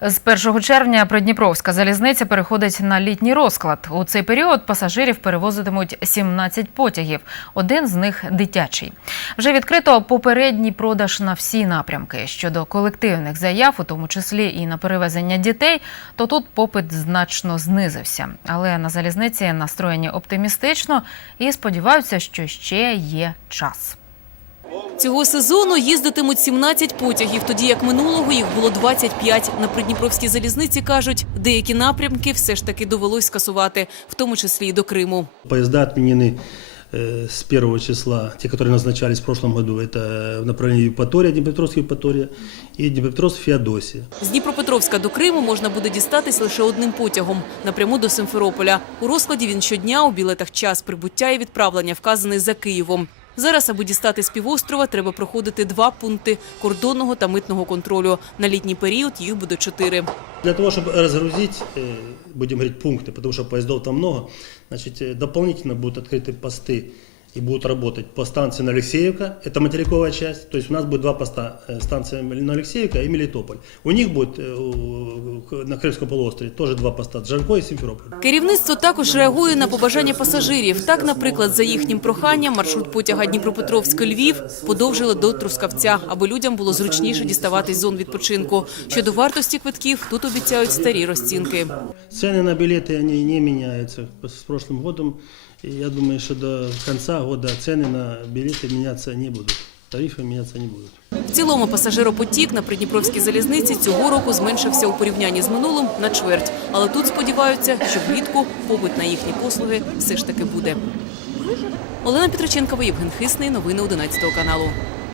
З 1 червня Придніпровська залізниця переходить на літній розклад. У цей період пасажирів перевозитимуть 17 потягів. Один з них дитячий. Вже відкрито попередній продаж на всі напрямки. Щодо колективних заяв, у тому числі і на перевезення дітей, то тут попит значно знизився. Але на залізниці настроєні оптимістично і сподіваються, що ще є час. Цього сезону їздитимуть 17 потягів, тоді як минулого їх було 25. На Придніпровській залізниці кажуть, деякі напрямки все ж таки довелось скасувати, в тому числі і до Криму. Поезда отменены э, с 1 числа, те, которые назначались в прошлом году, это в направлении Евпатория, Днепропетровск, Евпатория и Днепропетровск, Феодосия. З Дніпропетровська до Криму можна буде дістатись лише одним потягом напряму до Симферополя. У розкладі він щодня у білетах час прибуття і відправлення вказаний за Києвом. Зараз, аби дістати з півострова, треба проходити два пункти кордонного та митного контролю. На літній період їх буде чотири. Для того, чтобы разгрузить, э, будем говорить, пункты, потому что поездов там много, значит, э, дополнительно будут открыты посты и будут работать по станции на Алексеевка, это материковая часть, то есть у нас будет два поста, э, станция на Алексеевка и Мелитополь. У них будет э, у- на Крымском полуострове тоже два поста, Джанко и Симферополь. Керівництво також реагує на побажання пасажирів. Так, наприклад, за їхнім проханням маршрут потяга Дніпропетровськ-Львів подовжили до Трускавця, аби людям було зручніше діставатись з зон відпочинку. Щодо вартості квитків, тут обіцяють старі розцінки. Цены на билеты они не меняются с прошлым годом. И я думаю, что до конца года цены на билеты меняться не будут. Тарифы меняться не будут. В цілому пасажиропотік на Придніпровській залізниці цього року зменшився у порівнянні з минулим на чверть. Але тут сподіваються, що влітку попит на їхні послуги все ж таки буде. Олена Петриченкова, Євген Хисний. Новини 11 каналу.